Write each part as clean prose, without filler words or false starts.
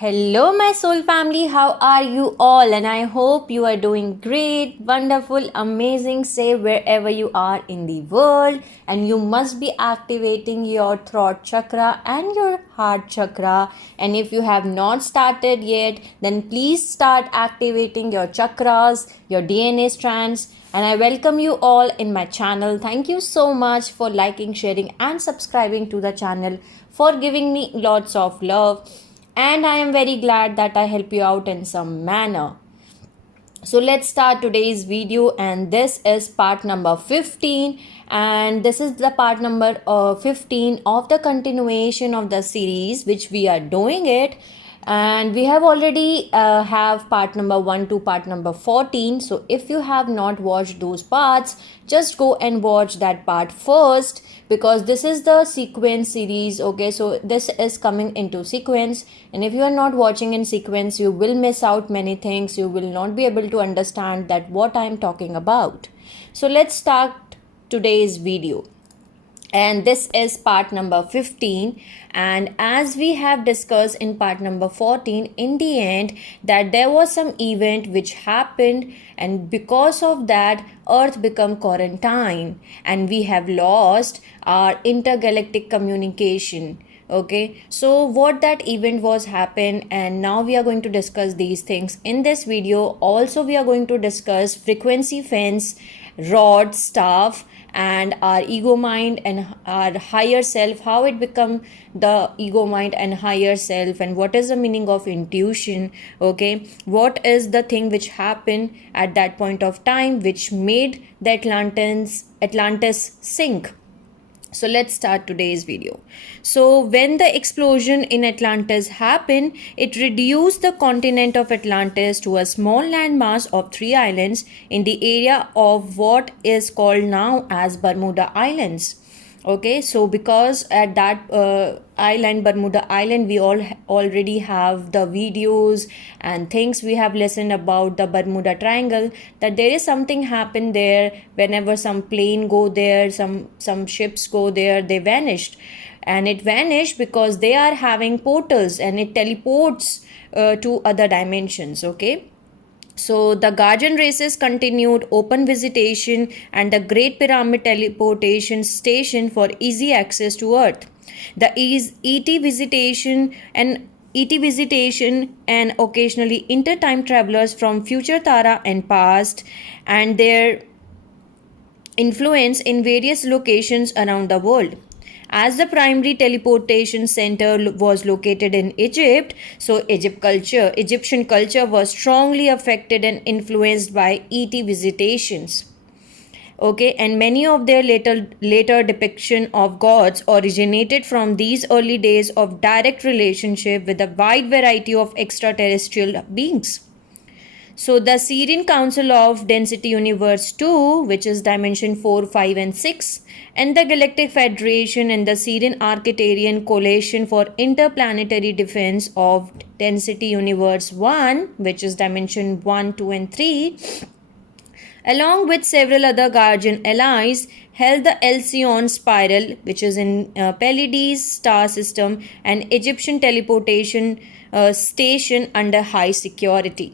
Hello, my soul family. How are you all? And I hope you are doing great, wonderful, amazing, safe wherever you are in the world. And you must be activating your throat chakra and your heart chakra. And if you have not started yet, then please start activating your chakras, your DNA strands. And I welcome you all in my channel. Thank you so much for liking, sharing, and subscribing to the channel, for giving me lots of love, and I am very glad that I help you out in some manner. So let's start today's video, and this is part number 15, and this is the part number 15 of the continuation of the series which we are doing it. And we have already have part number 1 to part number 14. So if you have not watched those parts, just go and watch that part first, because this is the sequence series. Okay, so this is coming into sequence, and if you are not watching in sequence, you will miss out many things. You will not be able to understand that what I am talking about. So let's start today's video, and this is part number 15. And as we have discussed in part number 14, in the end, that there was some event which happened, and because of that, earth become quarantine, and we have lost our intergalactic communication. Okay, so what that event was happened, and now we are going to discuss these things in this video. Also, we are going to discuss frequency fence, rod, staff, and our ego mind and our higher self, how it become the ego mind and higher self, and what is the meaning of intuition. Okay, what is the thing which happened at that point of time which made the Atlantis sink. So let's start today's video. So when the explosion in Atlantis happened, it reduced the continent of Atlantis to a small landmass of 3 islands in the area of what is called now as Bermuda Islands. Okay, so because at that island, Bermuda Island, we all already have the videos and things we have listened about the Bermuda Triangle, that there is something happen there. Whenever some plane go there, some ships go there, they vanished. And it vanished because they are having portals, and it teleports to other dimensions. Okay, so the Guardian races continued open visitation and the Great Pyramid teleportation station for easy access to Earth. The ET visitation and occasionally intertime travelers from future Tara and past, and their influence in various locations around the world. As the primary teleportation center was located in Egypt, so Egyptian culture was strongly affected and influenced by ET visitations. Okay, and many of their later depiction of gods originated from these early days of direct relationship with a wide variety of extraterrestrial beings. So the Sirian Council of Density Universe 2, which is dimension 4, 5 and 6, and the Galactic Federation and the Sirian Arcturian Coalition for Interplanetary Defense of Density Universe 1, which is dimension 1, 2 and 3, along with several other Guardian allies, held the Alcyon Spiral, which is in Pleiades star system, and Egyptian teleportation station under high security.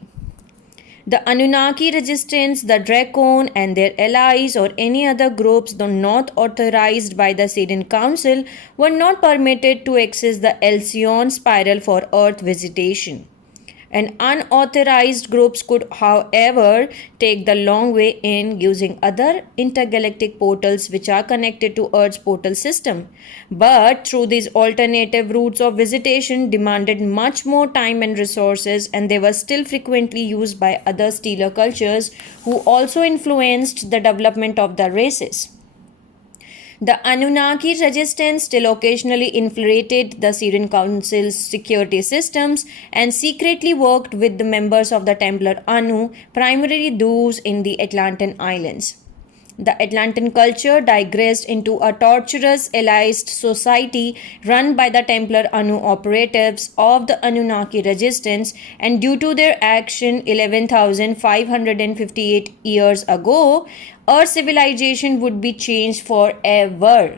The Anunnaki resistance, the Dracon, and their allies or any other groups not authorized by the Sirian Council were not permitted to access the Alcyon Spiral for Earth visitation. And unauthorized groups could, however, take the long way in using other intergalactic portals which are connected to Earth's portal system. But through these alternative routes of visitation demanded much more time and resources, and they were still frequently used by other stellar cultures who also influenced the development of the races. The Anunnaki resistance still occasionally infiltrated the Sirian Council's security systems and secretly worked with the members of the Templar Anu, primarily those in the Atlantean Islands. The Atlantean culture digressed into a torturous allied society run by the Templar Anu operatives of the Anunnaki resistance, and due to their action 11,558 years ago, Earth civilization would be changed forever.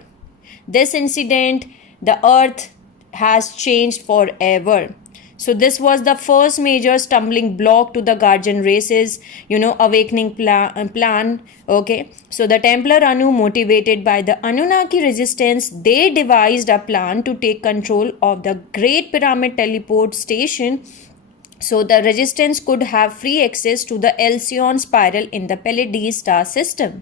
This incident, the Earth has changed forever. So this was the first major stumbling block to the Guardian race's, awakening plan. Okay, so the Templar Anu, motivated by the Anunnaki resistance, they devised a plan to take control of the Great Pyramid teleport station, so the resistance could have free access to the Alcyon spiral in the Pleiades star system.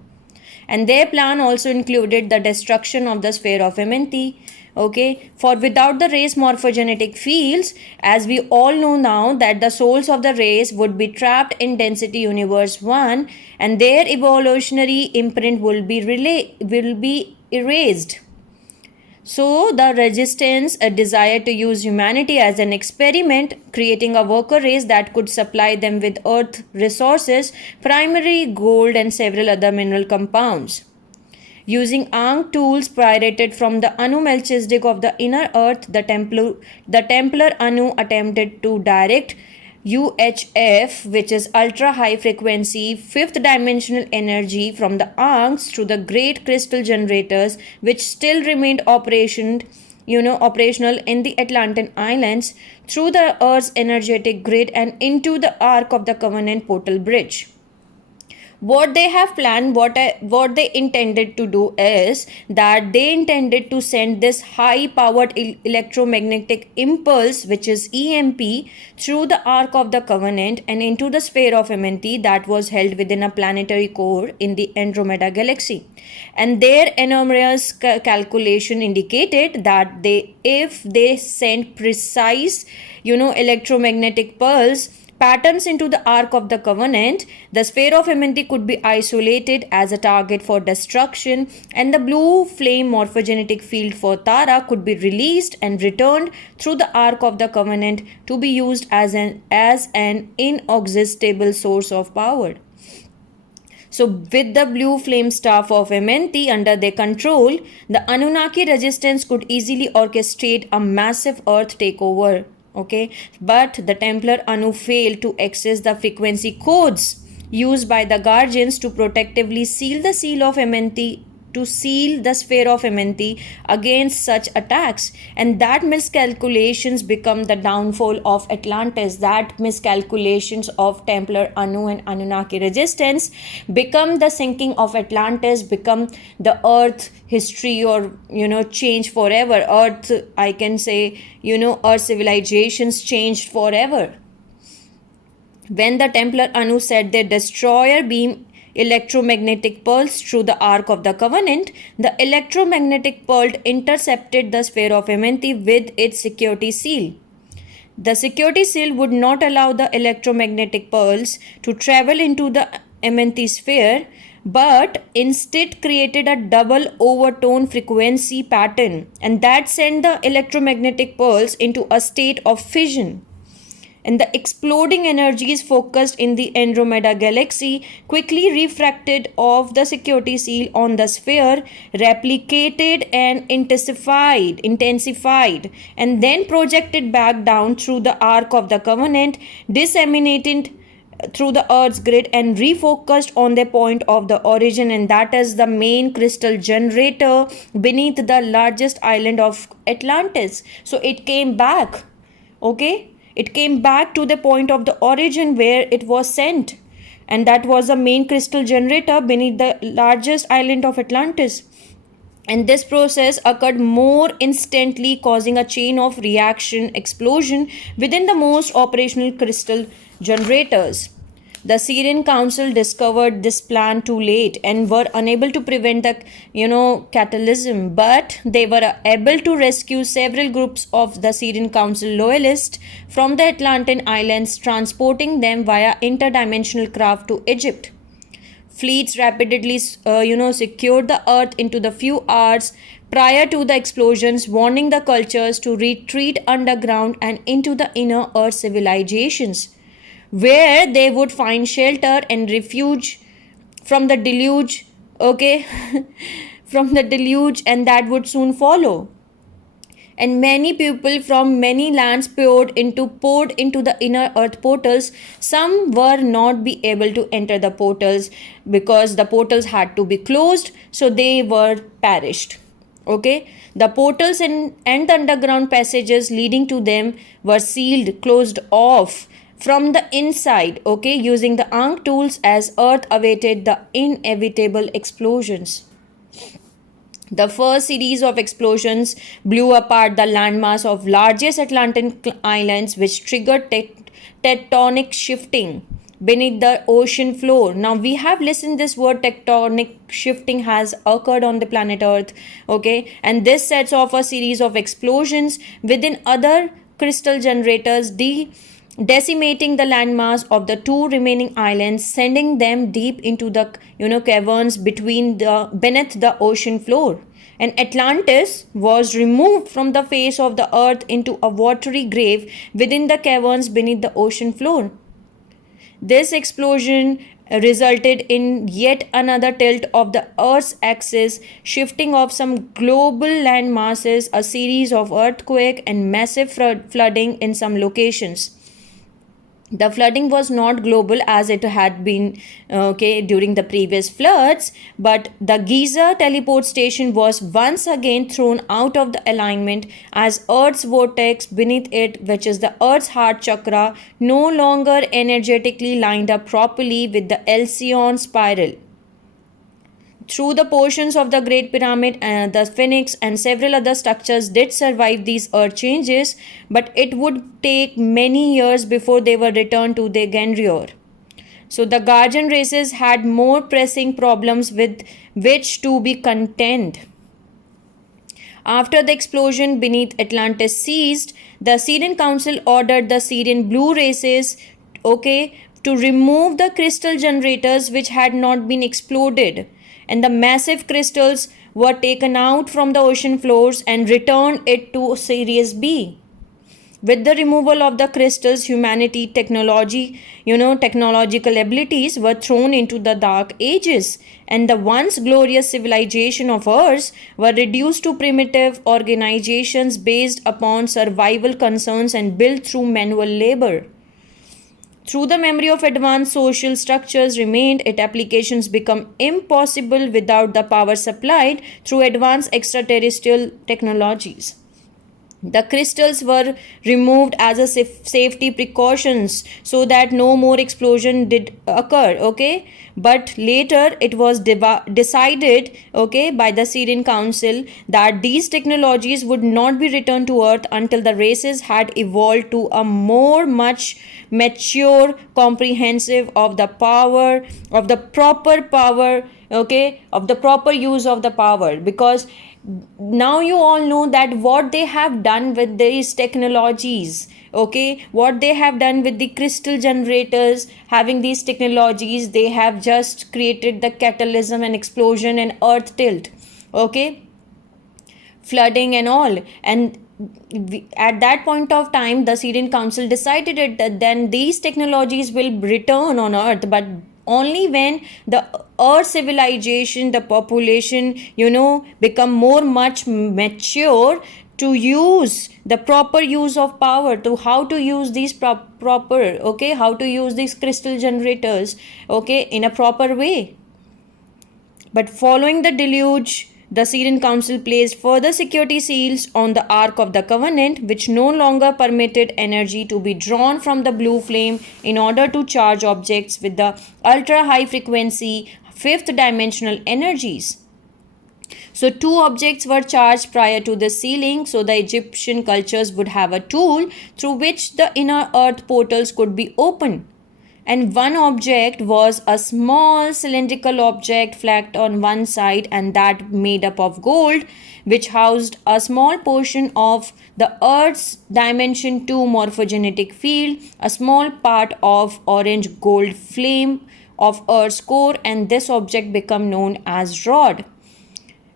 And their plan also included the destruction of the sphere of Amenti. Okay, for without the race morphogenetic fields, as we all know now, that the souls of the race would be trapped in density universe 1, and their evolutionary imprint will be erased. So, the resistance, a desire to use humanity as an experiment, creating a worker race that could supply them with earth resources, primary gold, and several other mineral compounds. Using Ankh tools pirated from the Anu Melchizedek of the inner earth, the Templar Anu attempted to direct UHF, which is ultra high frequency fifth dimensional energy, from the Ankhs to the great crystal generators, which still remained operational in the Atlantean Islands, through the Earth's energetic grid and into the Ark of the Covenant portal bridge. What they have planned, what they intended to do is that they intended to send this high powered electromagnetic impulse, which is EMP, through the Ark of the Covenant and into the sphere of Amenti that was held within a planetary core in the Andromeda galaxy. And their enormous calculation indicated that if they sent precise electromagnetic pulse patterns into the Ark of the Covenant, the sphere of Amenti could be isolated as a target for destruction, and the blue flame morphogenetic field for Tara could be released and returned through the Ark of the Covenant to be used as an inexhaustible source of power. So, with the blue flame staff of Amenti under their control, the Anunnaki resistance could easily orchestrate a massive Earth takeover. Okay, but the Templar Anu failed to access the frequency codes used by the Guardians to protectively seal the seal of Amenti, to seal the sphere of Amenti against such attacks, and that miscalculations become the downfall of Atlantis. That miscalculations of Templar Anu and Anunnaki resistance become the sinking of Atlantis, become the Earth history, or change forever. Earth, I can say, Earth civilizations changed forever. When the Templar Anu set their destroyer beam electromagnetic pulse through the Ark of the Covenant, the electromagnetic pulse intercepted the sphere of Amenti with its security seal. The security seal would not allow the electromagnetic pulse to travel into the Amenti sphere, but instead created a double overtone frequency pattern, and that sent the electromagnetic pulse into a state of fission. And the exploding energies focused in the Andromeda galaxy quickly refracted off the security seal on the sphere, replicated and intensified, and then projected back down through the Ark of the Covenant, disseminated through the Earth's grid and refocused on the point of the origin, and that is the main crystal generator beneath the largest island of Atlantis. So it came back. Okay, it came back to the point of the origin where it was sent, and that was the main crystal generator beneath the largest island of Atlantis. And this process occurred more instantly, causing a chain of reaction explosion within the most operational crystal generators. The Syrian Council discovered this plan too late and were unable to prevent the catalysm, but they were able to rescue several groups of the Syrian Council loyalists from the Atlantean islands, transporting them via interdimensional craft to Egypt. Fleets rapidly secured the earth into the few hours prior to the explosions, warning the cultures to retreat underground and into the inner earth civilizations, where they would find shelter and refuge from the deluge. Okay, from the deluge, and that would soon follow. And many people from many lands poured into the inner earth portals. Some were not be able to enter the portals because the portals had to be closed, so they were perished. Okay, the portals and the underground passages leading to them were sealed, closed off from the inside, okay, using the Ankh tools as Earth awaited the inevitable explosions. The first series of explosions blew apart the landmass of largest Atlantic islands, which triggered tectonic shifting beneath the ocean floor. Now we have listened this word tectonic shifting has occurred on the planet Earth, okay, and this sets off a series of explosions within other crystal generators, decimating the landmass of the two remaining islands, sending them deep into the caverns beneath the ocean floor. And Atlantis was removed from the face of the earth into a watery grave within the caverns beneath the ocean floor. This explosion resulted in yet another tilt of the Earth's axis, shifting of some global land masses, a series of earthquake and massive flooding in some locations. The flooding was not global as it had been during the previous floods, but the Giza teleport station was once again thrown out of the alignment as Earth's vortex beneath it, which is the Earth's heart chakra, no longer energetically lined up properly with the Alcyone spiral. Through the portions of the Great Pyramid, the Sphinx, and several other structures did survive these earth changes, but it would take many years before they were returned to their grandeur. So the guardian races had more pressing problems with which to be content. After the explosion beneath Atlantis ceased, the Sirian Council ordered the Sirian blue races, to remove the crystal generators which had not been exploded, and the massive crystals were taken out from the ocean floors and returned it to Sirius B. With the removal of the crystals, technological abilities were thrown into the dark ages, and the once glorious civilization of Earth were reduced to primitive organizations based upon survival concerns and built through manual labor. Through the memory of advanced social structures remained, its applications become impossible without the power supplied through advanced extraterrestrial technologies. The crystals were removed as a safety precautions so that no more explosion did occur, but later it was decided, by the Sirian Council that these technologies would not be returned to Earth until the races had evolved to a much mature comprehensive of the power of the proper power, of the proper use of the power, because now you all know that what they have done with these technologies, what they have done with the crystal generators. Having these technologies, they have just created the catalysm and explosion and earth tilt, flooding and all. And at that point of time, the Sirian Council decided it that then these technologies will return on earth, but only when the earth civilization, the population, become much mature to use the proper use of power, to how to use these proper, how to use these crystal generators, in a proper way. But following the deluge, the Sirian Council placed further security seals on the Ark of the Covenant, which no longer permitted energy to be drawn from the blue flame in order to charge objects with the ultra high frequency fifth dimensional energies. So, two objects were charged prior to the sealing, so the Egyptian cultures would have a tool through which the inner earth portals could be opened. And one object was a small cylindrical object flanked on one side and that made up of gold, which housed a small portion of the Earth's dimension 2 morphogenetic field, a small part of orange gold flame of Earth's core, and this object became known as Rod.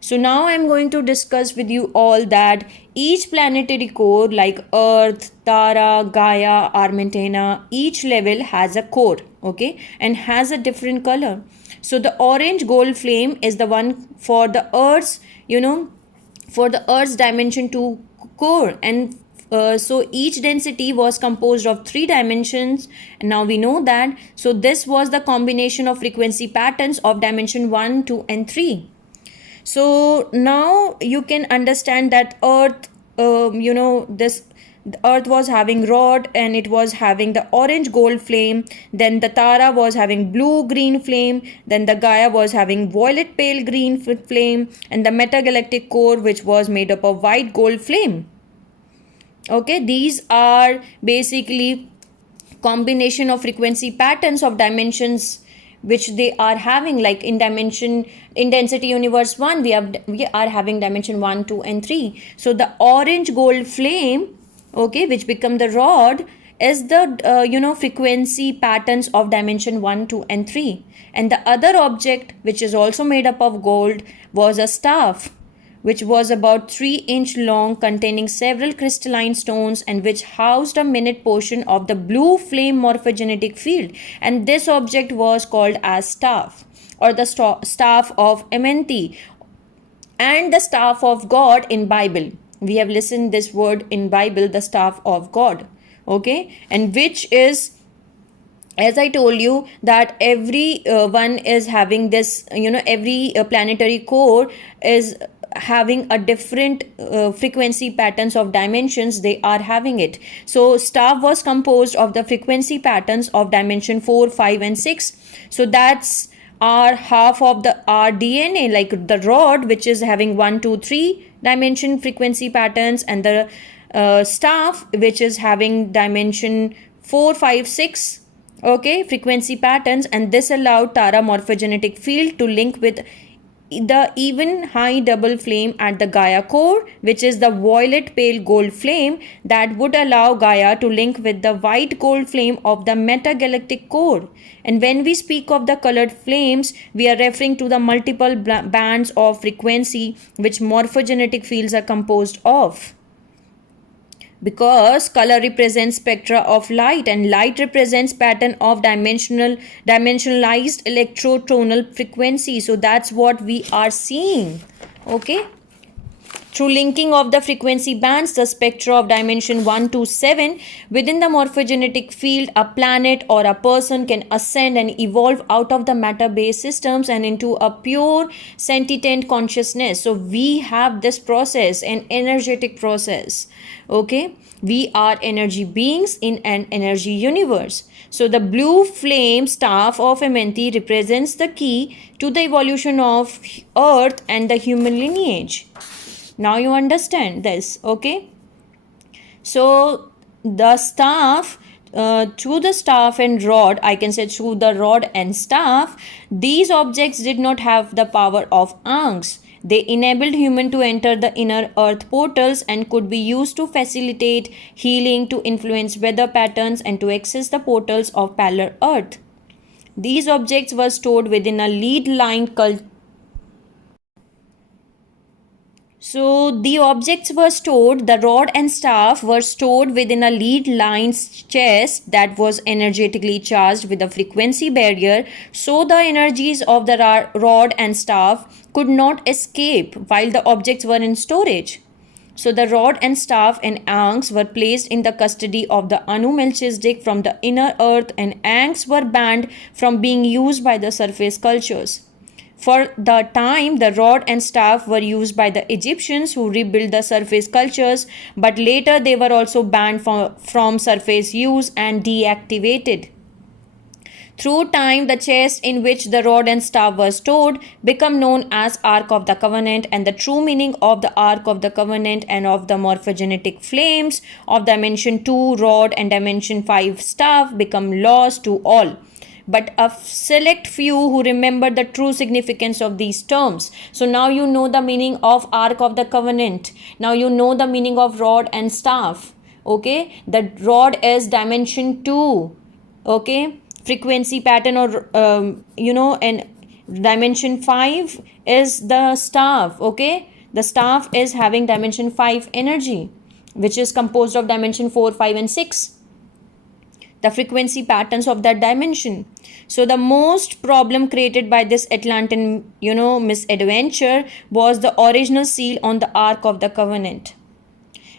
So now I am going to discuss with you all that each planetary core like Earth, Tara, Gaia, Armentana, each level has a core, and has a different color. So the orange gold flame is the one for the Earth's, for the Earth's dimension 2 core, and so each density was composed of 3 dimensions, and now we know that. So this was the combination of frequency patterns of dimension 1, 2 and 3. So now you can understand that earth, this the earth was having rod and it was having the orange gold flame, then the Tara was having blue green flame, then the Gaia was having violet pale green flame, and the metagalactic core, which was made up of white gold flame. Okay, these are basically combination of frequency patterns of dimensions which they are having. Like in density universe 1, we are having dimension 1, 2 and 3. So the orange gold flame, okay, which become the rod, is the frequency patterns of dimension 1, 2 and 3. And the other object, which is also made up of gold, was a staff, which was about 3-inch long, containing several crystalline stones, and which housed a minute portion of the blue flame morphogenetic field. And this object was called as staff, or the staff of Amenti, and the staff of God in Bible. We have listened this word in Bible, the staff of God. Okay, and which is, as I told you, that every one is having this, every planetary core is having a different frequency patterns of dimensions they are having it. So staff was composed of the frequency patterns of dimension 4, 5 and 6. So that's our half of the our DNA, like the rod, which is having 1, 2, 3 dimension frequency patterns, and the staff, which is having dimension 4, 5, 6, okay, frequency patterns. And this allowed Tara morphogenetic field to link with the even high double flame at the Gaia core, which is the violet pale gold flame, that would allow Gaia to link with the white gold flame of the metagalactic core. And when we speak of the colored flames, we are referring to the multiple bands of frequency which morphogenetic fields are composed of, because color represents spectra of light and light represents pattern of dimensionalized electrotonal frequency. So that's what we are seeing. Okay, through linking of the frequency bands, the spectra of dimension 1 to 7 within the morphogenetic field, a planet or a person can ascend and evolve out of the matter-based systems and into a pure sentient consciousness. So we have this process, an energetic process. Okay, we are energy beings in an energy universe. So the blue flame staff of Amenti represents the key to the evolution of Earth and the human lineage. Now you understand this. Okay, so the staff, through the staff and rod, I can say through the rod and staff, these objects did not have the power of ankhs. They enabled human to enter the inner earth portals and could be used to facilitate healing, to influence weather patterns, and to access the portals of parallel earth. These objects were stored within a lead line cult. So the objects were stored, the rod and staff were stored within a lead line's chest that was energetically charged with a frequency barrier. So the energies of the rod and staff could not escape while the objects were in storage. So the rod and staff and ankhs were placed in the custody of the Anu Melchizedek from the inner earth, and ankhs were banned from being used by the surface cultures. For the time, the rod and staff were used by the Egyptians who rebuilt the surface cultures, but later they were also banned from surface use and deactivated. Through time, the chest in which the rod and staff were stored became known as Ark of the Covenant, and the true meaning of the Ark of the Covenant and of the morphogenetic flames of dimension 2 rod and dimension 5 staff become lost to all but a select few who remember the true significance of these terms. So now you know the meaning of Ark of the Covenant. Now you know the meaning of rod and staff. Okay, the rod is dimension 2. Okay, frequency pattern, or and dimension 5 is the staff. Okay, the staff is having dimension 5 energy, which is composed of dimension 4, 5 and 6, the frequency patterns of that dimension. So the most problem created by this Atlantean, misadventure was the original seal on the Ark of the Covenant,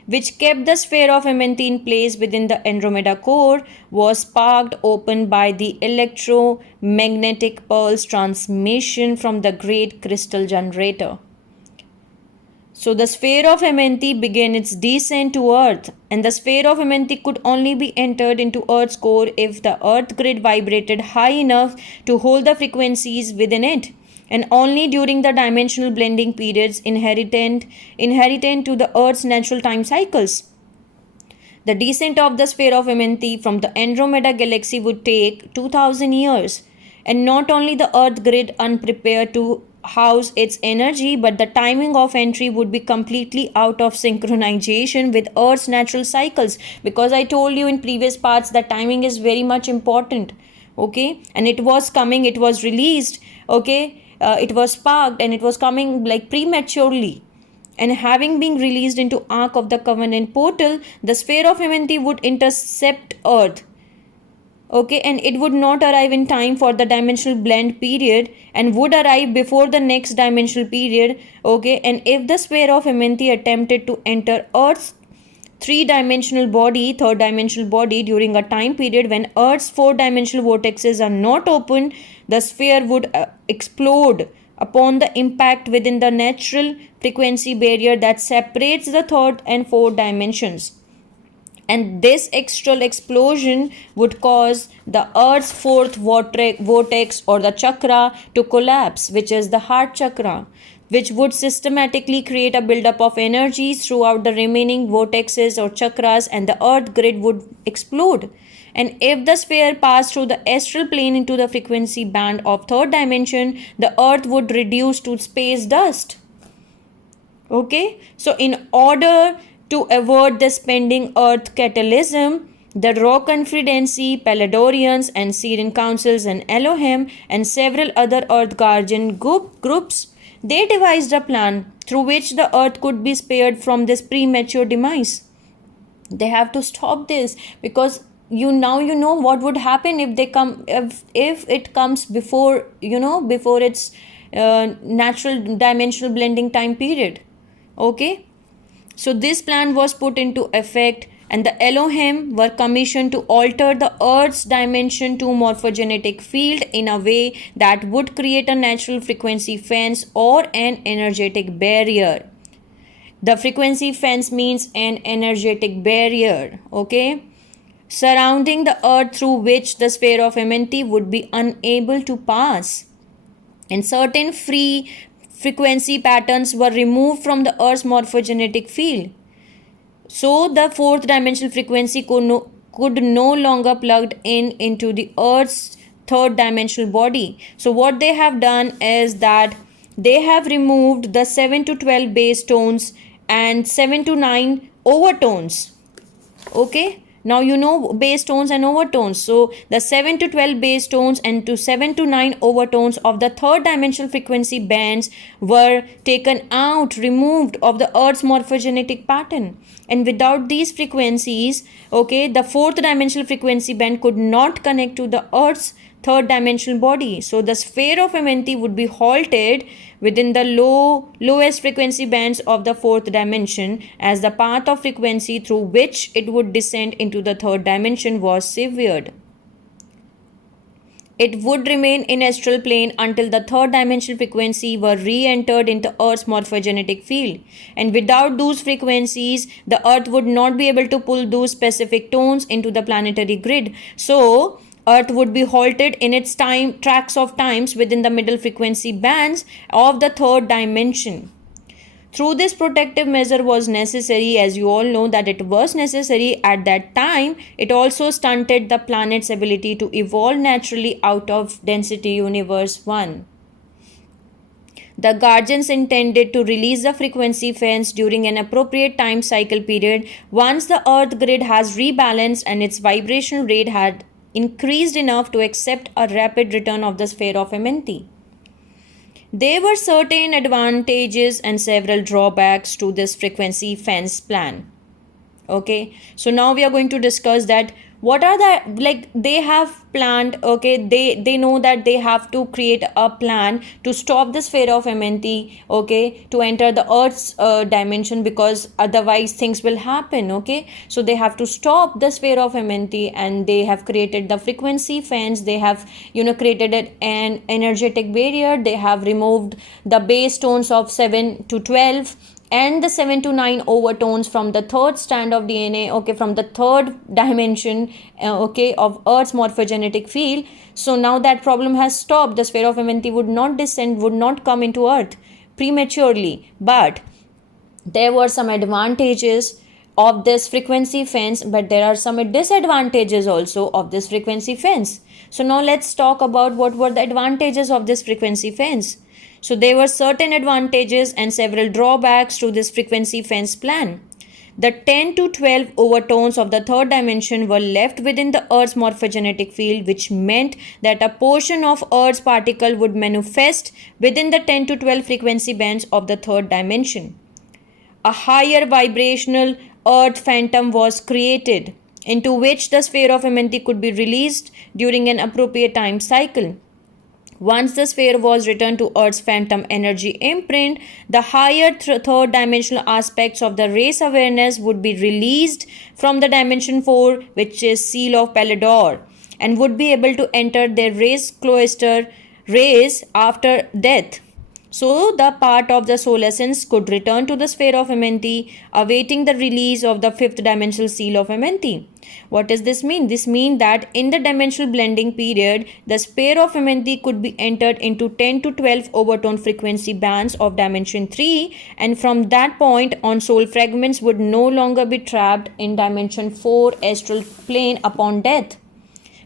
which kept the sphere of Amenti in place within the Andromeda core, was sparked open by the electromagnetic pulse transmission from the great crystal generator. So the sphere of Amenti began its descent to Earth, and the sphere of Amenti could only be entered into Earth's core if the Earth grid vibrated high enough to hold the frequencies within it, and only during the dimensional blending periods inherent to the Earth's natural time cycles. The descent of the sphere of Amenti from the Andromeda galaxy would take 2000 years, and not only the Earth grid unprepared to house its energy, but the timing of entry would be completely out of synchronization with Earth's natural cycles. Because I told you in previous parts that timing is very much important, okay? And it was coming, it was released, okay? It was sparked and it was coming like prematurely. And having been released into Ark of the Covenant portal, the sphere of Amenti would intercept Earth, okay, and it would not arrive in time for the dimensional blend period and would arrive before the next dimensional period, okay. And if the sphere of Amenti attempted to enter Earth's third dimensional body during a time period when Earth's four dimensional vortexes are not open, the sphere would explode upon the impact within the natural frequency barrier that separates the third and fourth dimensions. And this external explosion would cause the Earth's fourth vortex or the chakra to collapse, which is the heart chakra, which would systematically create a buildup of energies throughout the remaining vortexes or chakras, and the Earth grid would explode. And if the sphere passed through the astral plane into the frequency band of third dimension, the Earth would reduce to space dust. Okay, so in order to avoid the pending Earth catalysm, the Raw Confederacy, Paladorians and Syrian Councils and Elohim and several other Earth Guardian groups, they devised a plan through which the Earth could be spared from this premature demise. They have to stop this, because you know what would happen if they come, if it comes before, before its natural dimensional blending time period. Okay, so this plan was put into effect, and the Elohim were commissioned to alter the Earth's dimension to morphogenetic field in a way that would create a natural frequency fence or an energetic barrier. The frequency fence means an energetic barrier, okay, surrounding the Earth through which the sphere of Amenti would be unable to pass. And certain free frequency patterns were removed from the Earth's morphogenetic field. So the fourth dimensional frequency could no longer plugged into the Earth's third dimensional body. So what they have done is that they have removed the 7 to 12 base tones and 7 to 9 overtones. Okay, now you know base tones and overtones. So the 7 to 12 base tones and to 7 to 9 overtones of the third dimensional frequency bands were taken out, removed of the Earth's morphogenetic pattern. And without these frequencies, okay, the fourth dimensional frequency band could not connect to the Earth's third dimensional body. So the sphere of Amenti would be halted within the lowest frequency bands of the fourth dimension, as the path of frequency through which it would descend into the third dimension was severed. It would remain in astral plane until the third dimensional frequency were re-entered into Earth's morphogenetic field. And without those frequencies, the Earth would not be able to pull those specific tones into the planetary grid. So Earth would be halted in its tracks of times within the middle frequency bands of the third dimension. Through this protective measure was necessary, as you all know that it was necessary at that time, it also stunted the planet's ability to evolve naturally out of density universe 1. The Guardians intended to release the frequency fence during an appropriate time cycle period once the Earth grid has rebalanced and its vibrational rate had increased enough to accept a rapid return of the sphere of Amenti. There were certain advantages and several drawbacks to this frequency fence plan. Okay, so now we are going to discuss that what are the, like, they have planned, okay, they know that they have to create a plan to stop the sphere of Amenti, okay, to enter the Earth's dimension, because otherwise things will happen. Okay, so they have to stop the sphere of Amenti, and they have created the frequency fence. They have created an energetic barrier. They have removed the base tones of 7 to 12 and the 7 to 9 overtones from the third strand of DNA, okay, from the third dimension, okay, of Earth's morphogenetic field. So now that problem has stopped. The sphere of MNT would not descend, would not come into Earth prematurely. But there were some advantages of this frequency fence, but there are some disadvantages also of this frequency fence. So now let's talk about what were the advantages of this frequency fence. So there were certain advantages and several drawbacks to this frequency fence plan. The 10 to 12 overtones of the third dimension were left within the Earth's morphogenetic field, which meant that a portion of Earth's particle would manifest within the 10 to 12 frequency bands of the third dimension. A higher vibrational Earth phantom was created, into which the sphere of MNT could be released during an appropriate time cycle. Once the sphere was returned to Earth's phantom energy imprint, the higher third dimensional aspects of the race awareness would be released from the dimension 4, which is Seal of Pallador, and would be able to enter their race cloister race after death. So the part of the soul essence could return to the sphere of MNT, awaiting the release of the fifth dimensional seal of MNT. What does this mean? This means that in the dimensional blending period, the sphere of MNT could be entered into 10 to 12 overtone frequency bands of dimension 3, and from that point on, soul fragments would no longer be trapped in dimension 4 astral plane upon death.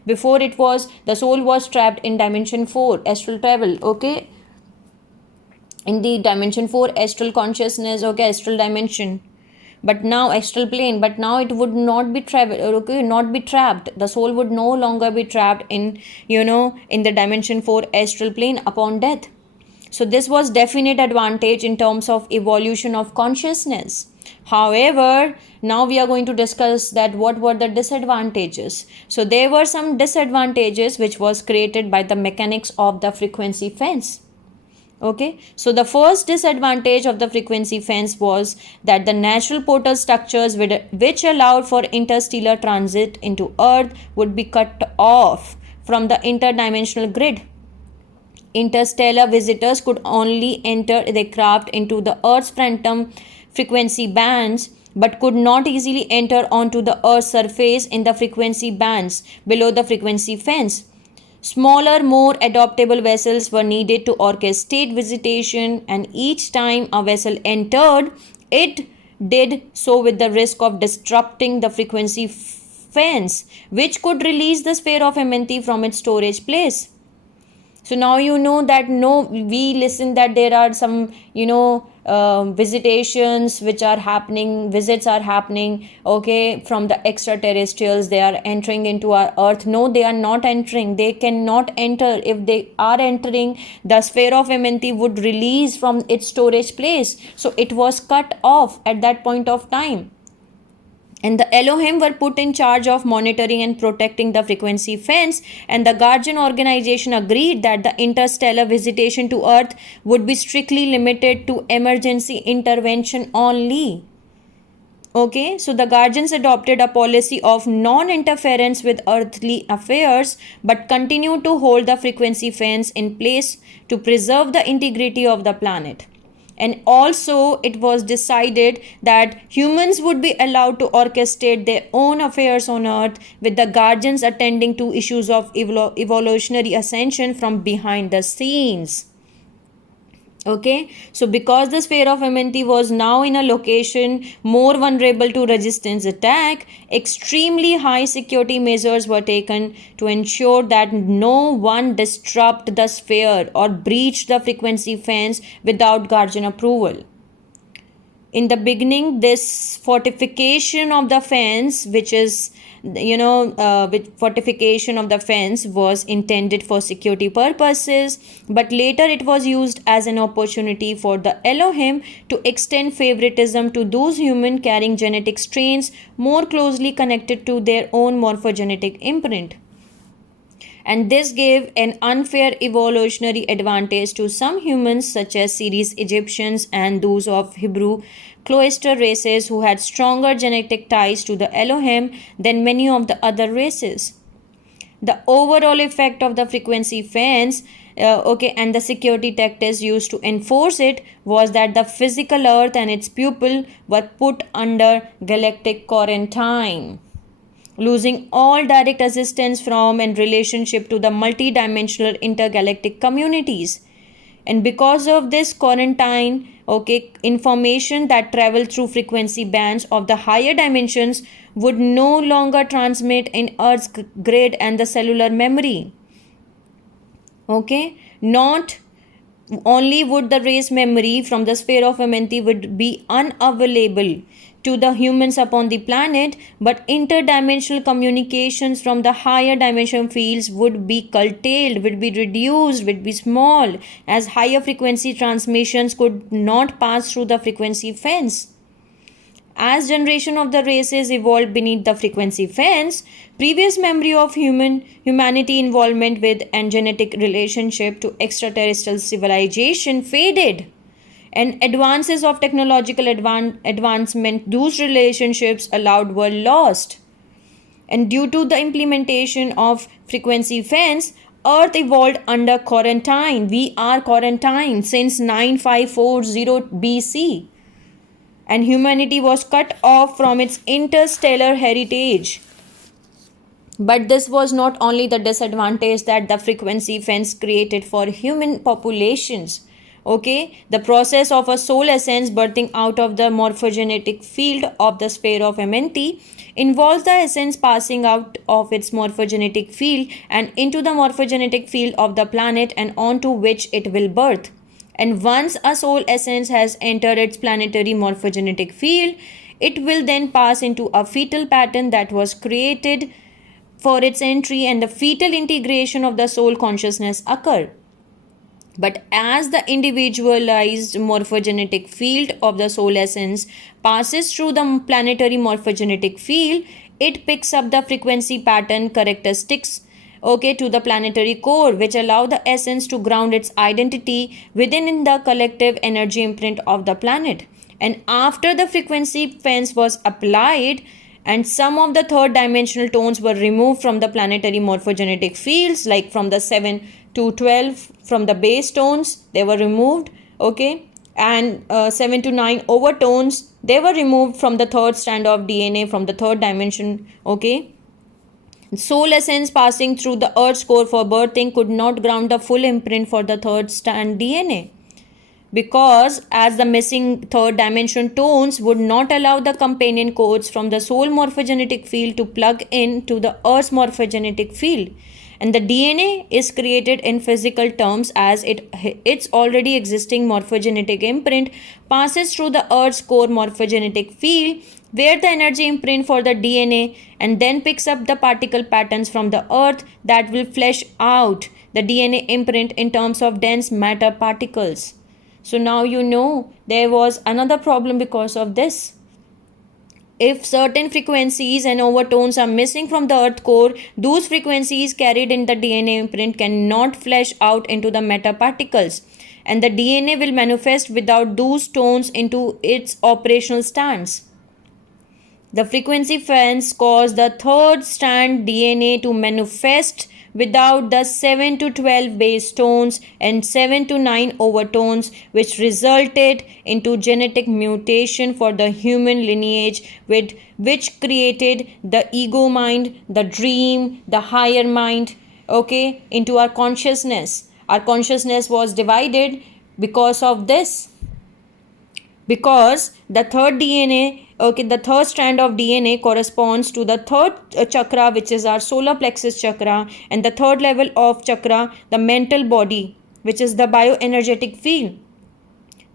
Before it was, the soul was trapped in dimension 4 astral travel, okay, in the dimension 4 astral consciousness, okay, astral dimension, but now astral plane, but now it would not be not be trapped. The soul would no longer be trapped in, in the dimension 4 astral plane upon death. So this was definite advantage in terms of evolution of consciousness. However, now we are going to discuss that what were the disadvantages. So there were some disadvantages which was created by the mechanics of the frequency fence. Okay, so the first disadvantage of the frequency fence was that the natural portal structures which allowed for interstellar transit into Earth would be cut off from the interdimensional grid. Interstellar visitors could only enter their craft into the Earth's phantom frequency bands, but could not easily enter onto the Earth's surface in the frequency bands below the frequency fence. Smaller, more adaptable vessels were needed to orchestrate visitation, and each time a vessel entered, it did so with the risk of disrupting the frequency fence, which could release the sphere of MNT from its storage place. So now you know that we listen that there are some, visitations which are happening, visits are happening, okay, from the extraterrestrials. They are entering into our Earth. No, they are not entering. They cannot enter. If they are entering, the sphere of MNT would release from its storage place. So it was cut off at that point of time. And the Elohim were put in charge of monitoring and protecting the frequency fence, and the Guardian organization agreed that the interstellar visitation to Earth would be strictly limited to emergency intervention only. Okay, so the Guardians adopted a policy of non-interference with earthly affairs, but continued to hold the frequency fence in place to preserve the integrity of the planet. And also it was decided that humans would be allowed to orchestrate their own affairs on Earth, with the Guardians attending to issues of evolutionary ascension from behind the scenes. Okay, so because the sphere of MNT was now in a location more vulnerable to resistance attack, extremely high security measures were taken to ensure that no one disrupt the sphere or breach the frequency fence without Guardian approval. In the beginning, this fortification of the fence, which is fortification of the fence was intended for security purposes, but later it was used as an opportunity for the Elohim to extend favoritism to those humans carrying genetic strains more closely connected to their own morphogenetic imprint. And this gave an unfair evolutionary advantage to some humans, such as Syrian Egyptians and those of Hebrew cloister races who had stronger genetic ties to the Elohim than many of the other races. The overall effect of the frequency fence, and the security tactics used to enforce it was that the physical earth and its pupil were put under galactic quarantine, losing all direct assistance from and relationship to the multi-dimensional intergalactic communities. And because of this quarantine, information that travel through frequency bands of the higher dimensions would no longer transmit in earth's grid and the cellular memory. Not only would the race memory from the sphere of Amenti would be unavailable to the humans upon the planet, but interdimensional communications from the higher dimension fields would be curtailed, would be reduced, would be small, as higher frequency transmissions could not pass through the frequency fence. As generation of the races evolved beneath the frequency fence, previous memory of humanity involvement with and genetic relationship to extraterrestrial civilization faded. And advances of technological advancement, those relationships allowed were lost. And due to the implementation of frequency fence, Earth evolved under quarantine. We are quarantined since 9540 BC. And humanity was cut off from its interstellar heritage. But this was not only the disadvantage that the frequency fence created for human populations. The process of a soul essence birthing out of the morphogenetic field of the sphere of Amenti involves the essence passing out of its morphogenetic field and into the morphogenetic field of the planet and onto which it will birth. And once a soul essence has entered its planetary morphogenetic field, it will then pass into a fetal pattern that was created for its entry, and the fetal integration of the soul consciousness occur. But as the individualized morphogenetic field of the soul essence passes through the planetary morphogenetic field, it picks up the frequency pattern characteristics to the planetary core, which allow the essence to ground its identity within the collective energy imprint of the planet. And after the frequency fence was applied and some of the third dimensional tones were removed from the planetary morphogenetic fields, like from the 7 to 12 from the base tones, they were removed, and 7 to 9 overtones, they were removed from the third strand of DNA from the third dimension, Soul essence passing through the Earth's core for birthing could not ground the full imprint for the third strand DNA, because as the missing third dimension tones would not allow the companion codes from the soul morphogenetic field to plug in to the Earth's morphogenetic field. And the DNA is created in physical terms as its already existing morphogenetic imprint passes through the Earth's core morphogenetic field, where the energy imprint for the DNA and then picks up the particle patterns from the Earth that will flesh out the DNA imprint in terms of dense matter particles. So now you know there was another problem because of this. If certain frequencies and overtones are missing from the earth core, those frequencies carried in the DNA imprint cannot flesh out into the matter particles, and the DNA will manifest without those tones into its operational stance. The frequency fence caused the third strand DNA to manifest without the 7 to 12 base tones and 7 to 9 overtones, which resulted into genetic mutation for the human lineage, which created the ego mind, the dream, the higher mind, into our consciousness. Our consciousness was divided because of this. Because the third strand of DNA corresponds to the third chakra, which is our solar plexus chakra, and the third level of chakra, the mental body, which is the bioenergetic field.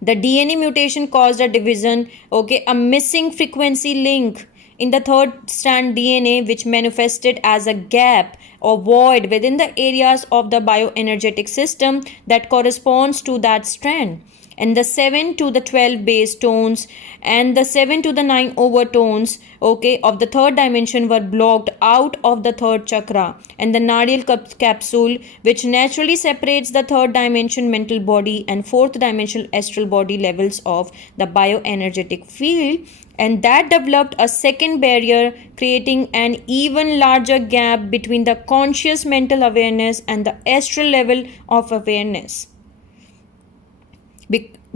The DNA mutation caused a division, a missing frequency link in the third strand DNA, which manifested as a gap or void within the areas of the bioenergetic system that corresponds to that strand. and the 7 to the 12 base tones and the 7 to the 9 overtones, okay, of the third dimension were blocked out of the third chakra, and the Nadial capsule, which naturally separates the third dimension mental body and fourth dimensional astral body levels of the bioenergetic field, and that developed a second barrier, creating an even larger gap between the conscious mental awareness and the astral level of awareness.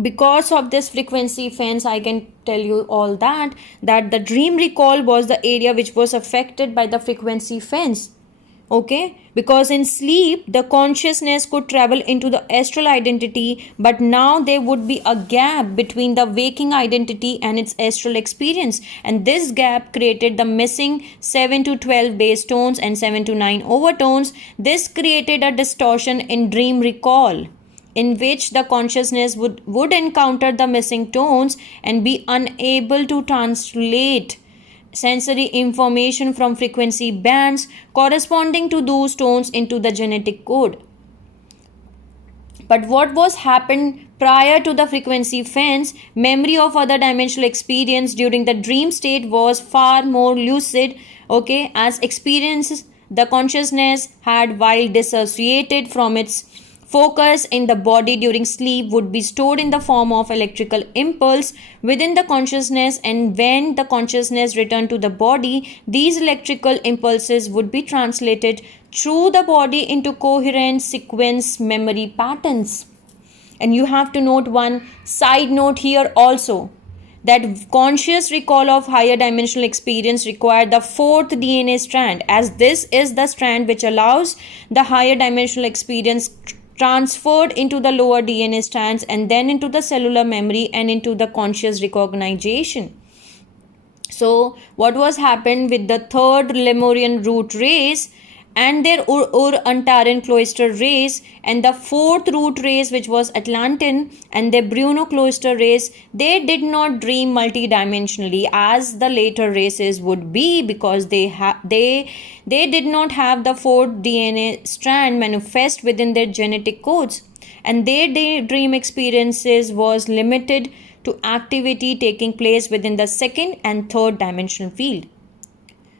Because of this frequency fence, I can tell you all that the dream recall was the area which was affected by the frequency fence. Okay, because in sleep the consciousness could travel into the astral identity, but now there would be a gap between the waking identity and its astral experience, and this gap created the missing 7 to 12 base tones and 7 to 9 overtones. This created a distortion in dream recall, in which the consciousness would encounter the missing tones and be unable to translate sensory information from frequency bands corresponding to those tones into the genetic code. But what was happened prior to the frequency fence, memory of other dimensional experience during the dream state was far more lucid, okay, as experiences the consciousness had while dissociated from its focus in the body during sleep would be stored in the form of electrical impulse within the consciousness, and when the consciousness returned to the body, these electrical impulses would be translated through the body into coherent sequence memory patterns. And you have to note one side note here also, that conscious recall of higher dimensional experience required the fourth DNA strand, as this is the strand which allows the higher dimensional experience transferred into the lower DNA strands and then into the cellular memory and into the conscious recognition. So what was happened with the third Lemurian root race and their Ur-Antaran cloister race, and the fourth root race which was Atlantean and their Bruno cloister race, they did not dream multidimensionally as the later races would be, because they did not have the fourth DNA strand manifest within their genetic codes, and their daydream experiences was limited to activity taking place within the second and third dimensional field.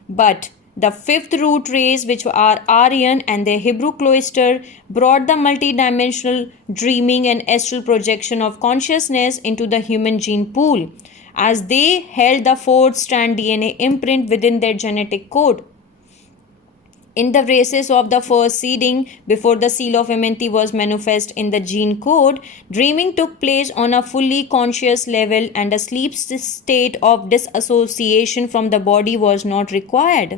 But the fifth root race, which are Aryan and their Hebrew cloister, brought the multidimensional dreaming and astral projection of consciousness into the human gene pool, as they held the fourth strand DNA imprint within their genetic code. In the races of the first seeding, before the seal of Amenti was manifest in the gene code, dreaming took place on a fully conscious level, and a sleep state of disassociation from the body was not required,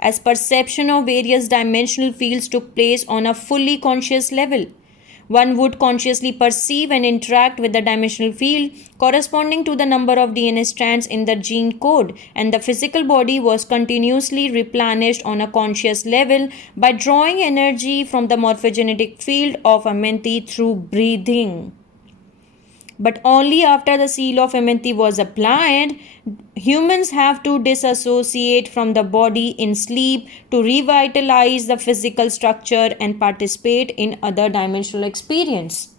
as perception of various dimensional fields took place on a fully conscious level. One would consciously perceive and interact with the dimensional field corresponding to the number of DNA strands in the gene code, and the physical body was continuously replenished on a conscious level by drawing energy from the morphogenetic field of Amenti through breathing. But only after the seal of Amenti was applied, humans have to disassociate from the body in sleep to revitalize the physical structure and participate in other dimensional experience.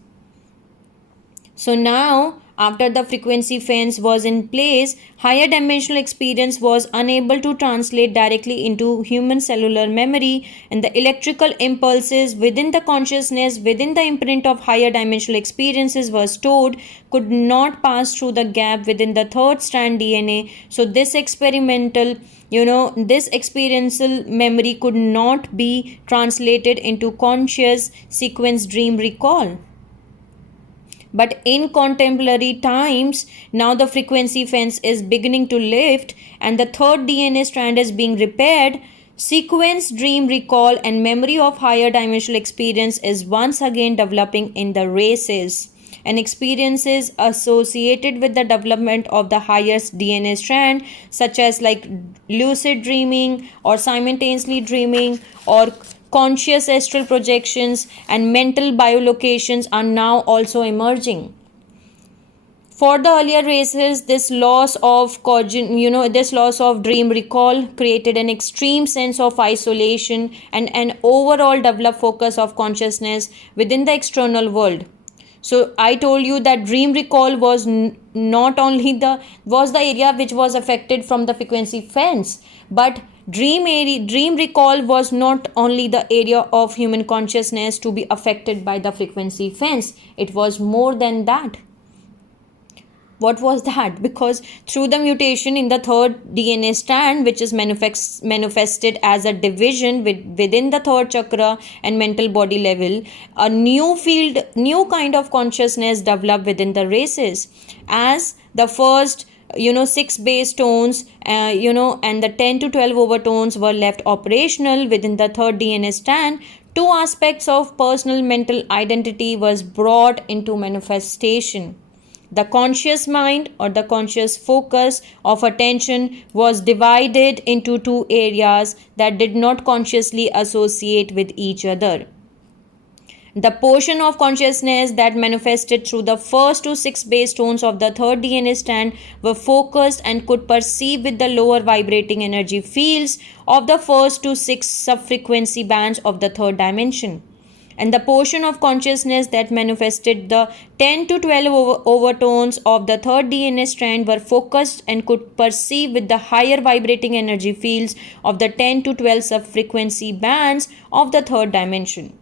So now, after the frequency fence was in place, higher dimensional experience was unable to translate directly into human cellular memory, and the electrical impulses within the consciousness within the imprint of higher dimensional experiences were stored could not pass through the gap within the third strand DNA. So this experiential memory could not be translated into conscious sequence dream recall. But in contemporary times, now the frequency fence is beginning to lift and the third DNA strand is being repaired. Sequence, dream recall, and memory of higher dimensional experience is once again developing in the races. And experiences associated with the development of the highest DNA strand, such as like lucid dreaming or simultaneously dreaming or conscious astral projections and mental biolocations, are now also emerging. For the earlier races, this loss of dream recall created an extreme sense of isolation and an overall developed focus of consciousness within the external world. So I told you that dream recall was not only the area which was affected from the frequency fence, but dream recall was not only the area of human consciousness to be affected by the frequency fence. It was more than that. What was that? Because through the mutation in the third DNA strand, which is manifested as a division within the third chakra and mental body level, a new kind of consciousness developed within the races. As the first, six base tones, and the 10 to 12 overtones were left operational within the third DNA strand, two aspects of personal mental identity was brought into manifestation. The conscious mind, or the conscious focus of attention, was divided into two areas that did not consciously associate with each other. The portion of consciousness that manifested through the first to six base tones of the third DNA strand were focused and could perceive with the lower vibrating energy fields of the first to six subfrequency bands of the third dimension. And the portion of consciousness that manifested the 10 to 12 overtones of the third DNA strand were focused and could perceive with the higher vibrating energy fields of the 10 to 12 subfrequency bands of the third dimension.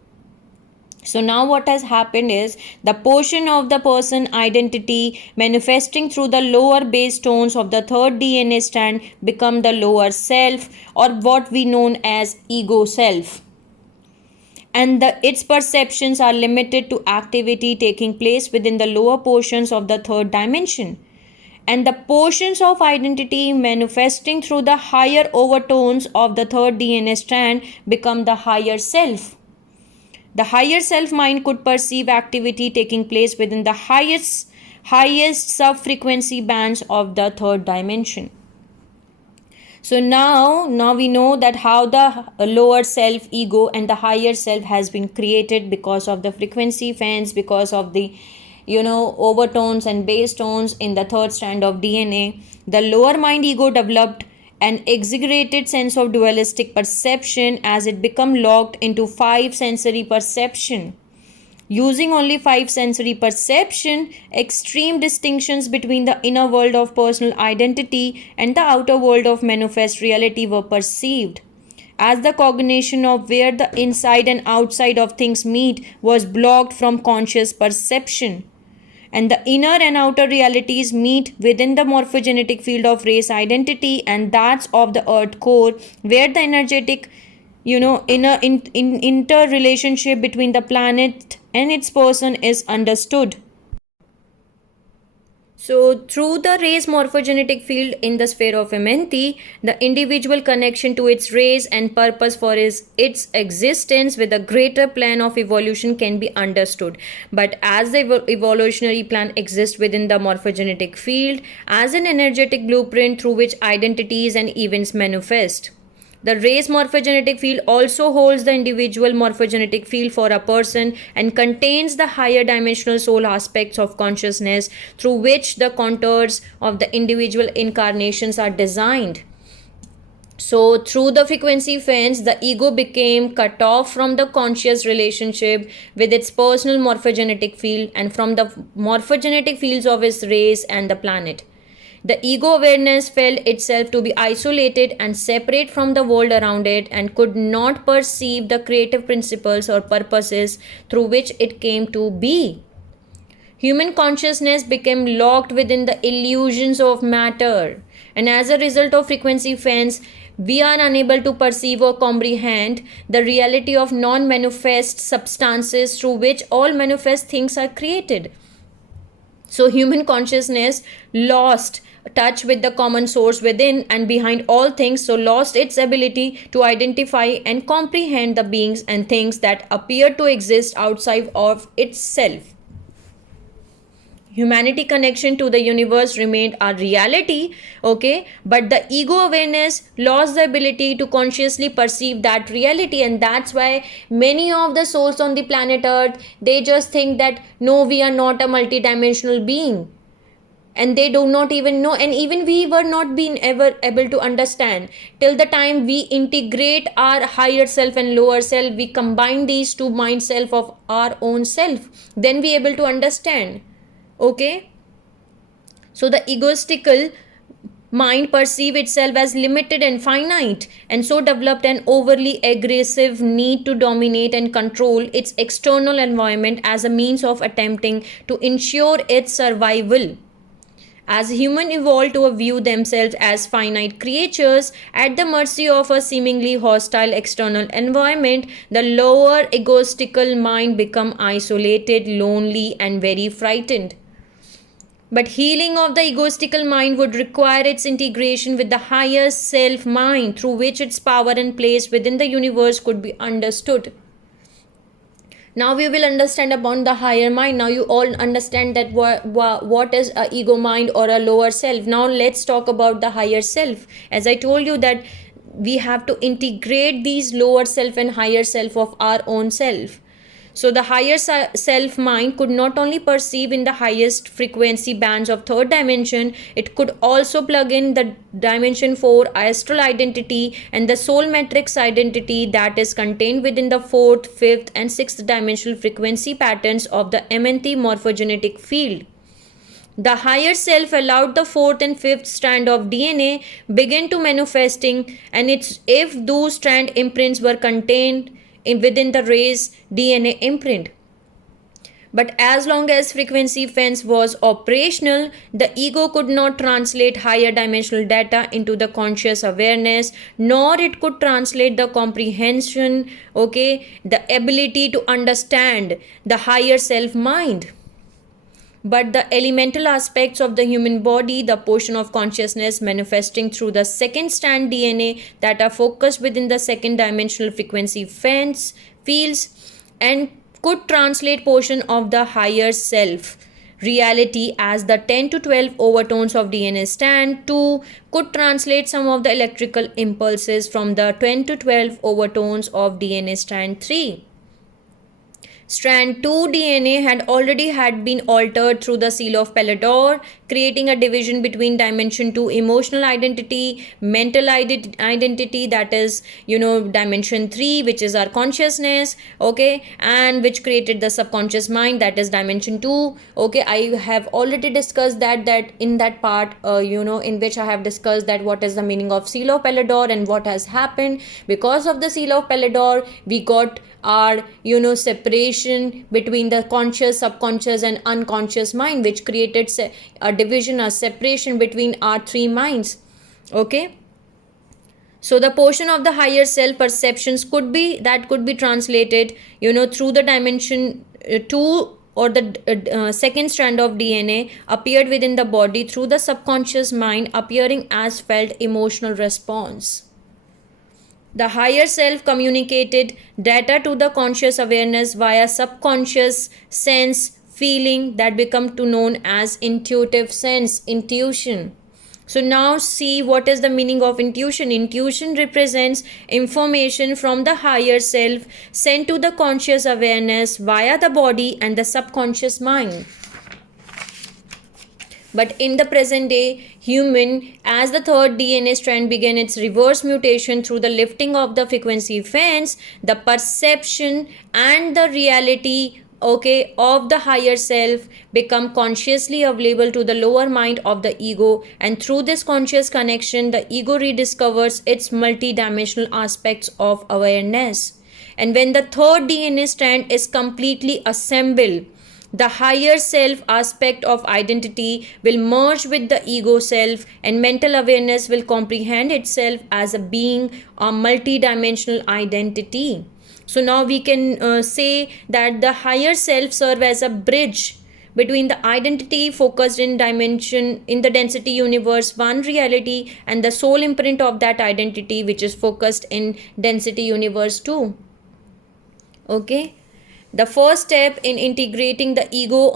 So now what has happened is the portion of the person identity manifesting through the lower base tones of the third DNA strand become the lower self, or what we known as ego self. And its perceptions are limited to activity taking place within the lower portions of the third dimension. And the portions of identity manifesting through the higher overtones of the third DNA strand become the higher self. The higher self mind could perceive activity taking place within the highest sub-frequency bands of the third dimension. So now we know that how the lower self ego and the higher self has been created because of the frequency fence, because of the overtones and base tones in the third strand of DNA. The lower mind ego developed an exaggerated sense of dualistic perception as it become locked into five sensory perception. Using only five sensory perception, extreme distinctions between the inner world of personal identity and the outer world of manifest reality were perceived. As the cognition of where the inside and outside of things meet was blocked from conscious perception, and the inner and outer realities meet within the morphogenetic field of race identity, and that's of the earth core, where the energetic interrelationship between the planet and its person is understood. So, through the race morphogenetic field in the sphere of Amenti, the individual connection to its race and purpose for its existence with a greater plan of evolution can be understood. But as the evolutionary plan exists within the morphogenetic field as an energetic blueprint through which identities and events manifest. The race morphogenetic field also holds the individual morphogenetic field for a person and contains the higher dimensional soul aspects of consciousness through which the contours of the individual incarnations are designed. So, through the frequency fence, the ego became cut off from the conscious relationship with its personal morphogenetic field and from the morphogenetic fields of its race and the planet. The ego awareness felt itself to be isolated and separate from the world around it and could not perceive the creative principles or purposes through which it came to be. Human consciousness became locked within the illusions of matter, and as a result of frequency fence, we are unable to perceive or comprehend the reality of non-manifest substances through which all manifest things are created. So human consciousness lost touch with the common source within and behind all things, so lost its ability to identify and comprehend the beings and things that appear to exist outside of itself. Humanity connection to the universe remained a reality, okay, but the ego awareness lost the ability to consciously perceive that reality, and that's why many of the souls on the planet Earth, they just think that no, we are not a multidimensional being. and they do not even know, and even we were not being ever able to understand till the time we integrate our higher self and lower self, we combine these two mind self of our own self, then we able to understand. Okay, so the egoistical mind perceive itself as limited and finite, and so developed an overly aggressive need to dominate and control its external environment as a means of attempting to ensure its survival. As humans evolved to view themselves as finite creatures at the mercy of a seemingly hostile external environment, the lower egoistical mind become isolated, lonely, and very frightened. But healing of the egoistical mind would require its integration with the higher self mind, through which its power and place within the universe could be understood. Now we will understand about the higher mind. Now you all understand that what is a ego mind or a lower self. Now let's talk about the higher self. As I told you that we have to integrate these lower self and higher self of our own self. So the higher self mind could not only perceive in the highest frequency bands of third dimension, it could also plug in the dimension 4 astral identity and the soul matrix identity that is contained within the fourth, fifth, and sixth dimensional frequency patterns of the MNT morphogenetic field. The higher self allowed the fourth and fifth strand of DNA begin to manifesting, and it's if those strand imprints were contained within the race DNA imprint. But as long as frequency fence was operational, the ego could not translate higher dimensional data into the conscious awareness, nor it could translate the comprehension, the ability to understand the higher self mind. But the elemental aspects of the human body, the portion of consciousness manifesting through the second strand DNA that are focused within the second dimensional frequency fields, and could translate portion of the higher self reality as the 10 to 12 overtones of DNA strand 2 could translate some of the electrical impulses from the 10 to 12 overtones of DNA strand 3. Strand 2 DNA had been altered through the seal of Pallador, creating a division between dimension 2 emotional identity, mental identity, that is, dimension 3, which is our consciousness, and which created the subconscious mind, that is dimension 2. I have already discussed that in that part, in which I have discussed that what is the meaning of seal of Pallador and what has happened. Because of the seal of Pallador, we got our separation between the conscious, subconscious, and unconscious mind, which created a division, a separation between our three minds. So the portion of the higher self perceptions could be translated through the dimension 2 or the second strand of DNA appeared within the body through the subconscious mind, appearing as felt emotional response. The higher self communicated data to the conscious awareness via subconscious sense feeling that become to known as intuitive sense, intuition. So now see what is the meaning of intuition. Intuition represents information from the higher self sent to the conscious awareness via the body and the subconscious mind. But in the present day human, as the third DNA strand began its reverse mutation through the lifting of the frequency fence, the perception and the reality of the higher self become consciously available to the lower mind of the ego, and through this conscious connection the ego rediscovers its multidimensional aspects of awareness. And when the third DNA strand is completely assembled, the higher self aspect of identity will merge with the ego self, and mental awareness will comprehend itself as a being, a multidimensional identity. So now we can say that the higher self serve as a bridge between the identity focused in the density universe 1 reality and the soul imprint of that identity which is focused in density universe 2. The first step in integrating the ego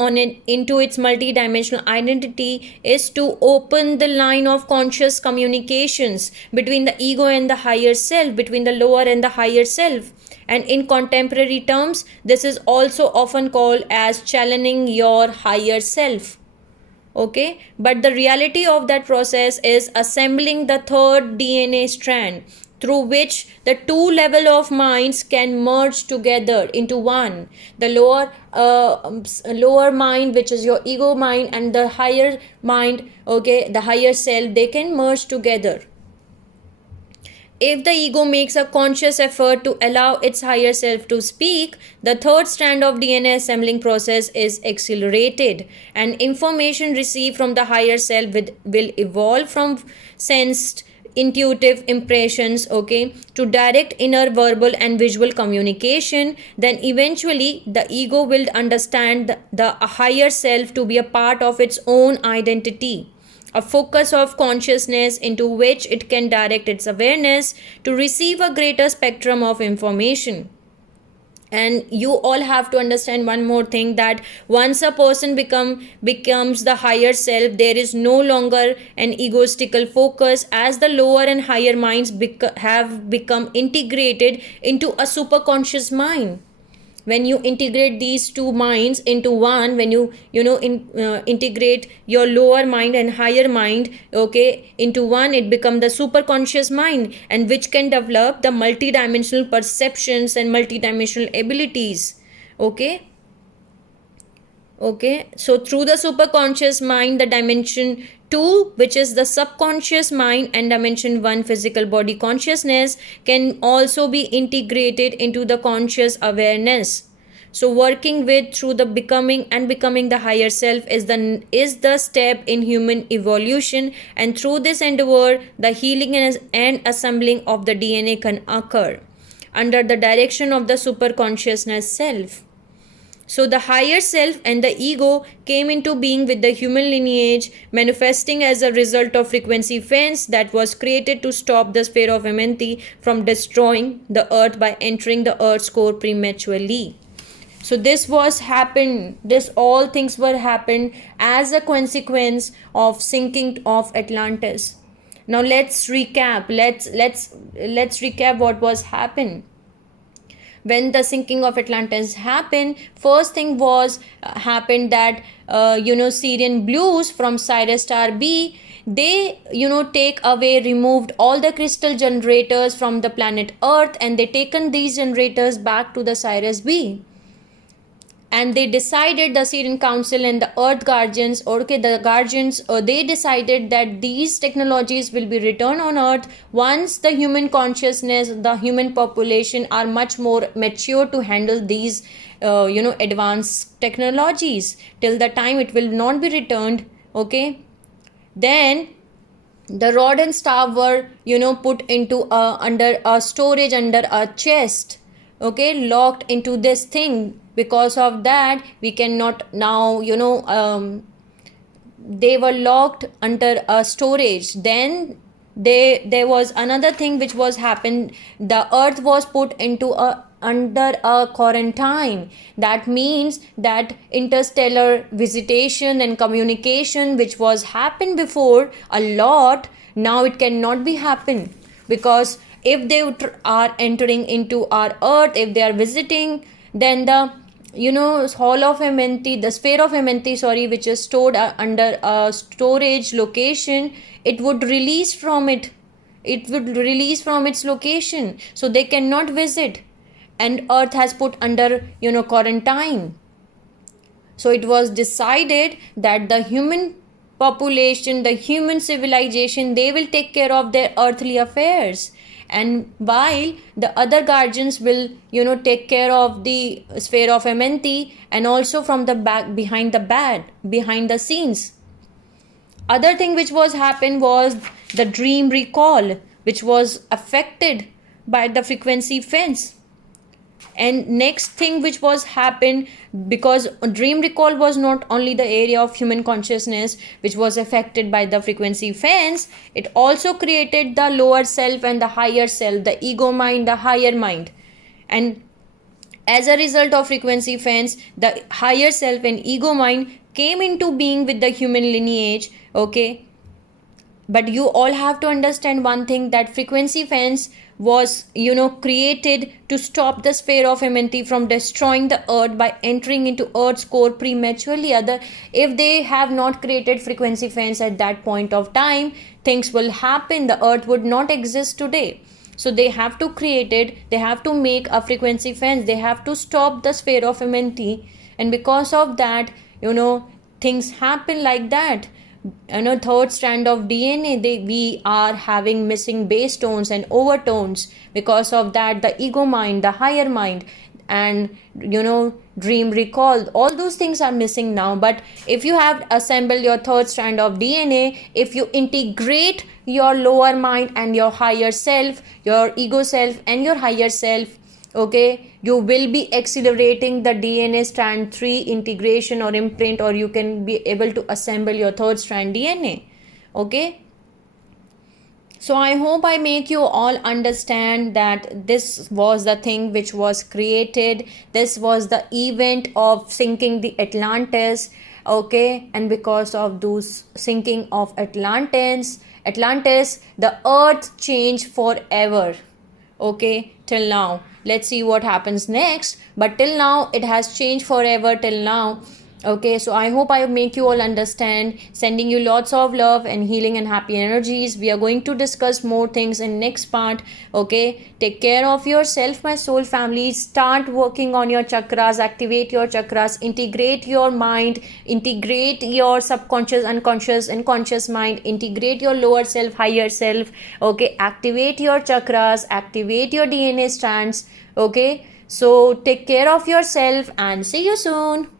into its multidimensional identity is to open the line of conscious communications between the ego and the higher self, between the lower and the higher self. And in contemporary terms, this is also often called as channeling your higher self. Okay, but the reality of that process is assembling the third DNA strand, through which the two level of minds can merge together into one. The lower mind, which is your ego mind, and the higher mind, okay, the higher self, they can merge together. If the ego makes a conscious effort to allow its higher self to speak, the third strand of DNA assembling process is accelerated, and information received from the higher self will evolve from sensed intuitive impressions, okay, to direct inner verbal and visual communication. Then eventually the ego will understand the higher self to be a part of its own identity, a focus of consciousness into which it can direct its awareness to receive a greater spectrum of information. And you all have to understand one more thing, that once a person becomes the higher self, there is no longer an egoistical focus, as the lower and higher minds have become integrated into a superconscious mind. When you integrate these two minds into one, when integrate your lower mind and higher mind, okay, into one, it becomes the super conscious mind, and which can develop the multidimensional perceptions and multidimensional abilities. Okay. Okay, so through the superconscious mind, the dimension 2, which is the subconscious mind, and dimension 1, physical body consciousness, can also be integrated into the conscious awareness. So working with through the becoming the higher self is the step in human evolution, and through this endeavor the healing and assembling of the DNA can occur under the direction of the superconsciousness self. So the higher self and the ego came into being with the human lineage, manifesting as a result of frequency fence that was created to stop the sphere of Amenti from destroying the earth by entering the earth's core prematurely. So this was happened, this all things were happened as a consequence of sinking of Atlantis. Now let's recap. Let's recap what was happened. When the sinking of Atlantis happened, first thing was happened that Syrian blues from Sirius star B, they take away, removed all the crystal generators from the planet Earth, and they taken these generators back to the Sirius B. And they decided, the Syrian Council and the Earth Guardians, okay, the Guardians, they decided that these technologies will be returned on Earth once the human consciousness, the human population are much more mature to handle these, advanced technologies. Till the time it will not be returned, okay. Then the rod and staff were, put into under a storage, under a chest, okay, locked into this thing. Because of that, we cannot now, they were locked under a storage. Then there was another thing which was happened. The earth was put into under a quarantine. That means that interstellar visitation and communication, which was happened before a lot, now it cannot be happen. Because if they are entering into our earth, if they are visiting, then the hall of Amenti, the sphere of Amenti, sorry, which is stored under a storage location, it would release from its location, so they cannot visit, and earth has put under quarantine. So it was decided that the human population, the human civilization, they will take care of their earthly affairs, and while the other guardians will take care of the sphere of Amenti, and also from the back, behind the scenes. Other thing which was happened was the dream recall, which was affected by the frequency fence. And next thing which was happened, because dream recall was not only the area of human consciousness which was affected by the frequency fence, it also created the lower self and the higher self, the ego mind, the higher mind. And as a result of frequency fence, the higher self and ego mind came into being with the human lineage, okay, but you all have to understand one thing, that frequency fence was created to stop the sphere of humanity from destroying the earth by entering into earth's core prematurely. Other, if they have not created frequency fence at that point of time, things will happen, the earth would not exist today. So they have to create it, they have to make a frequency fence, they have to stop the sphere of humanity, and because of that, things happen like that. Third strand of DNA, we are having missing base tones and overtones. Because of that, the ego mind, the higher mind, and dream recall, all those things are missing now. But if you have assembled your third strand of DNA, if you integrate your lower mind and your higher self, your ego self and your higher self, okay, you will be accelerating the DNA strand 3 integration or imprint, or you can be able to assemble your third strand DNA. Okay, so I hope I make you all understand that this was the thing which was created, this was the event of sinking the Atlantis. Okay, and because of those sinking of Atlantis, the earth changed forever. Okay, till now, let's see what happens next, but till now it has changed forever till now. Okay, so I hope I make you all understand. Sending you lots of love and healing and happy energies. We are going to discuss more things in next part. Okay, take care of yourself, my soul family. Start working on your chakras, activate your chakras, integrate your mind, integrate your subconscious, unconscious and conscious mind, integrate your lower self, higher self. Okay, activate your chakras, activate your DNA strands. Okay, so take care of yourself and see you soon.